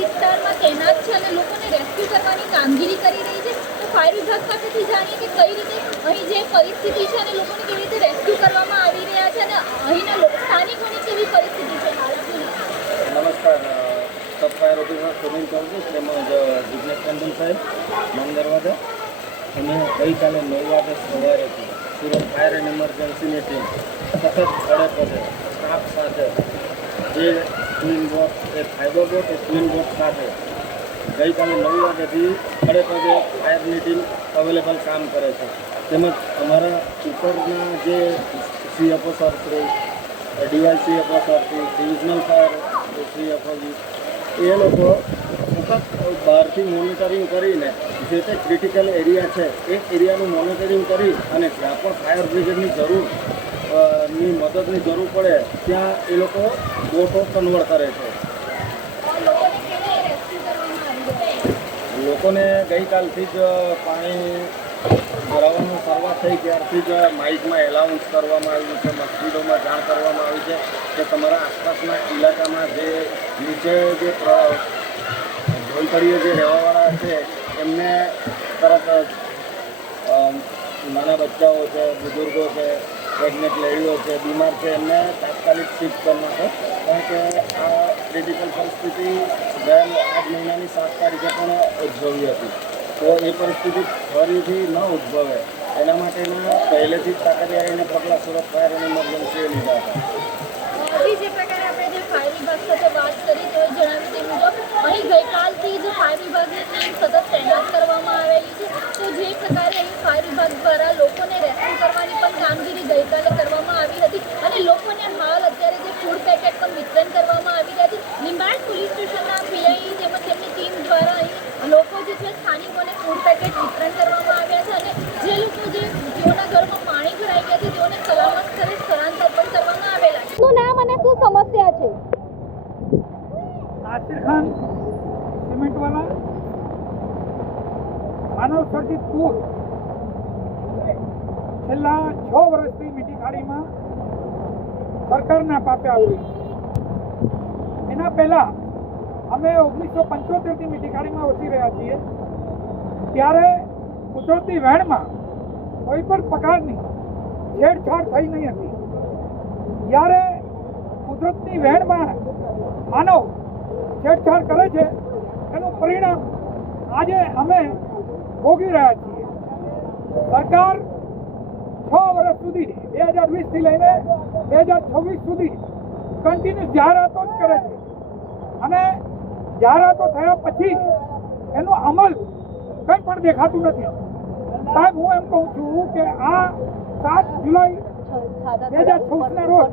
વિસ્તારમાં તૈનાત છે અને લોકોને રેસ્ક્યુ કરવાની કામગીરી કરી રહી છે. તો ફાયર વિભાગ પાસેથી જાણીએ કે કઈ રીતે અહીં જે પરિસ્થિતિ છે અને લોકોને કેવી રીતે રેસ્ક્યુ કરવામાં આવી રહ્યા છે અને અહીંના સ્થાનિકોની કેવી પરિસ્થિતિ છે. નમસ્કાર, sub fire officer Sunil Chaudhary તેમજ જિગ્નેશ ટંડન સાહેબ નામ દરવાજા. અમે ગઈકાલે 9 વાગે સવારેથી સુરત ફાયર એન્ડ ઇમરજન્સીની ટીમ સતત ખડે પગે સ્ટાફ સાથે જે ટ્વિન બોટ એ ફાયબર બોટ એ ટ્વિન બોટ સાથે ગઈકાલે 9 વાગ્યાથી ખડે પગે ફાયરની ટીમ અવેલેબલ કામ કરે છે. તેમજ અમારા ઉપરના જે CFO sir Shri DY CFO sir Shri divisional fire CFO એ લોકો સતત બહારથી મોનિટરિંગ કરીને જે તે ક્રિટિકલ એરિયા છે એ એરિયાનું મોનિટરિંગ કરી અને જ્યાં પણ ફાયર બ્રિગેડની ની મદદની જરૂર પડે ત્યાં એ લોકો બોટો કન્વર્ટ કરે છે. લોકોને ગઈકાલથી જ પાણી ભરાવાનું શરૂઆત થઈ ત્યારથી જ માઇકમાં એલાઉન્સ કરવામાં આવ્યું છે, મસ્જિદોમાં જાણ કરવામાં આવી છે કે તમારા આસપાસના ઇલાકામાં જે નીચે જે ઝોંપડીઓ જે રહેવાવાળા છે એમને તરત નાના બચ્ચાઓ છે, બુઝુર્ગો છે, પ્રેગ્નેન્ટ લેડીઓ છે, બીમાર છે એમને તાત્કાલિક શિફ્ટ કરી નાખો. કારણ કે આ ક્રિટિકલ પરિસ્થિતિ ગયા 8 મહિનાની 7 તારીખે પણ ઉદ્ભવી હતી. તો એ પરિસ્થિતિ ફરીથી ન ઉદ્ભવે એના માટેના પહેલેથી જ તાકતવારીને પગલાં સુરત ફાયર અને ઇમરજન્સીએ લીધા હતા. જે પ્રકારે આપણે જે ફાયર વિભાગ સાથે વાત કરી તો જણાવ્યું તે મુજબ અહીં ગઈકાલથી જ ફાયર વિભાગની ટીમ સતત તૈનાત કરવામાં આવેલી છે. તો જે પ્રકારે અહીં ફાયર વિભાગ દ્વારા લોકોને રેસ્ક્યુ કરવાની પણ કામગીરી ગઈકાલે કરવામાં આવી હતી અને લોકોને હાલ અત્યારે જે ફૂડ પેકેટ પણ વિતરણ કરવામાં આવી રહ્યા છે. લીંબાડ પોલીસ સ્ટેશનના પીઆઈ તેમજ તેમની ટીમ દ્વારા અહીં લોકો જે છે સ્થાનિકોને ફૂડ પેકેટ વિતરણ કરવામાં આવ્યા છે અને જે લોકો જેઓના ઘરમાં પાણી ભરાઈ ગયા છે તેઓને સલામત સ્થળે સ્થળાંતર પણ કરવામાં આવેલા છે. શું નામ અને શું સમસ્યા છે? આસિર ખાન સિમેન્ટવાલા માનવ સર્જિત પૂર છેલ્લા 6 વર્ષથી મીઠી ખાડીમાં સરકારના પાપે આવેલી છે. એના પહેલા અમે 1975થી મીઠી ખાડીમાં વસી રહ્યા છીએ. ત્યારે કુદરતી વહેણમાં કોઈ પણ પ્રકારની છેડછાડ થઈ નહીં હતી. જ્યારે કુદરતની વહેણમાં માનવ છેડછાડ કરે છે એનું પરિણામ આજે અમે ભોગવી રહ્યા છીએ. સરકાર 6 વર્ષ સુધી 2020થી લઈને 2026 સુધી કન્ટિન્યુઅસ જાહેરાતો જ કરે છે અને જાહેરાતો થયા પછી એનો અમલ કંઈ પણ દેખાતું નથી. સાહેબ, હું એમ કહું છું કે આ 7 જુલાઈ 2026ના રોજ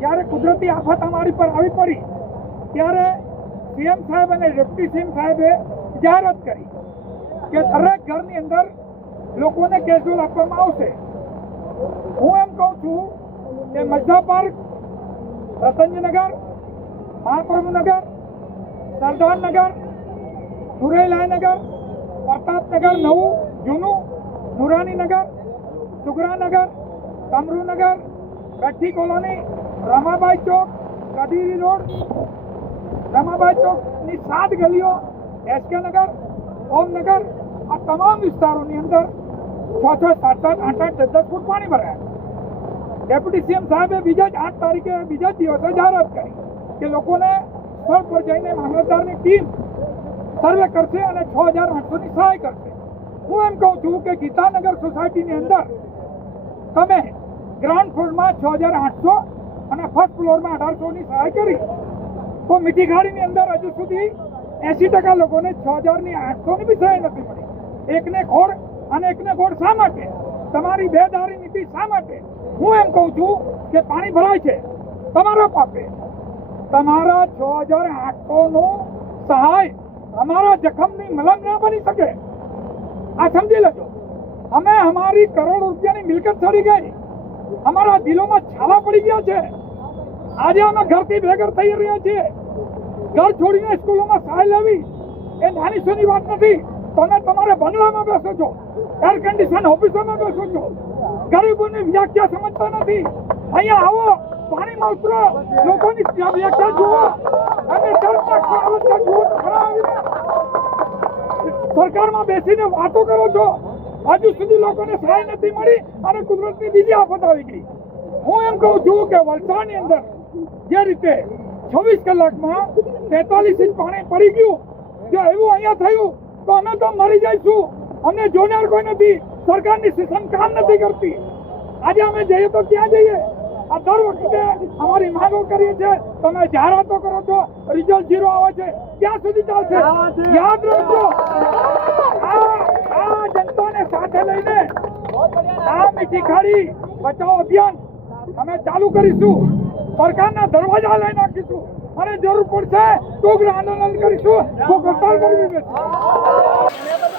જ્યારે કુદરતી આફત અમારી પર આવી પડી ત્યારે સીએમ સાહેબ અને ડેપ્યુટી સીએમ સાહેબે જાહેરાત કરી કે દરેક ઘરની અંદર લોકોને કેઝ્યુઅલ આપવામાં આવશે. હું એમ કહું છું કે મજદા પાર્ક, રતનજીનગર, મહાપ્રભુનગર, સરદારનગર, સુરેલાયનગર, પ્રતાપનગર નવું, જૂનું, નુરાનીનગર, સુગરાનગર, કમરૂનગર, ગઠ્ઠી કોલોની, રમાબાઈ ચોક, કદીરી રોડ, રમાબાઈ ચોકની 7 ગલીઓ, એસકે નગર, ઓમનગર, આ તમામ વિસ્તારોની અંદર 6, 7, 8, 10 ફૂટ પાણી ભરાયા. ડેપ્યુટી સીએમ સાહેબે બીજા જ 8 તારીખે બીજા જ દિવસે જાહેરાત કરી કે લોકોને સ્થળ પર જઈને મામલતદારની ટીમ સર્વે કરશે અને 6800ની સહાય કરશે. હું એમ કહું છું કે ગીતાનગર સોસાયટીની અંદર તમે ગ્રાઉન્ડ ફ્લોરમાં 6800 અને ફર્સ્ટ ફ્લોરમાં 1800ની સહાય કરી તો મીઠી ખાડીની અંદર હજુ સુધી 80% લોકોને 6800ની બી સહાય નથી મળી. એકને ખોડ અને એકને ખોડ શા માટે? તમારી બેદારી નીતિ શા માટે? હું એમ કહું છું કે પાણી ભરાય છે તમારા પાપે. તમારા 6800નું સહાય અમારા જખમની મલમ ના બની શકે. આ સમજી લેજો. અમે અમારી કરોડ રૂપિયાની મિલકત ચડી ગઈ, અમારા દિલોમાં છાલા પડી ગયા છે. આજે અમે ઘરથી બેઘર થઈ રહ્યા છીએ. ઘર છોડીને સ્કૂલોમાં સહાય લેવી એ નાની સૂની વાત નથી. તમે તમારા બંગલામાં બેસો છો, એર કન્ડિશન ઓફિસોમાં બેસો છો. ગરીબોની વ્યાખ્યા સમજતા નથી. અહીંયા આવો, પાણીમાં ઉતરો, લોકોની વ્યાખ્યા જુઓ અને સરકારમાં બેસીને વાતો કરો છો, હજુ સુધી લોકોને સહાય નથી મળી અને કુદરતની બીજી આફત આવી ગઈ. હું એમ કહું છું કે વલસાડની અંદર જે રીતે 26 કલાકમાં 43 ઇંચ પાણી પડી ગયું, જો એવું અહીંયા થયું તો અમે તો મરી જઈશું. અમને જોનાર કોઈ નથી, સરકારની સિસ્ટમ કામ નથી કરતી. આજે અમે જઈએ તો ક્યાં જઈએ? આ દર વખતે અમારી માંગો કરીએ છીએ, તમે જાહેરાતો કરો છો, રિઝલ્ટ 0 આવે છે, ક્યાં સુધી ચાલશે? યાદ રાખજો, આ જનતાને સાથે લઈને આ મીઠી ખાડી બચાવો અભિયાન અમે ચાલુ કરીશું. સરકારના દરવાજા લઈ નાખીશું અને જરૂર પડશે તો ઉગ્ર આંદોલન કરીશું. તો કરતાલ કરવી પડશે.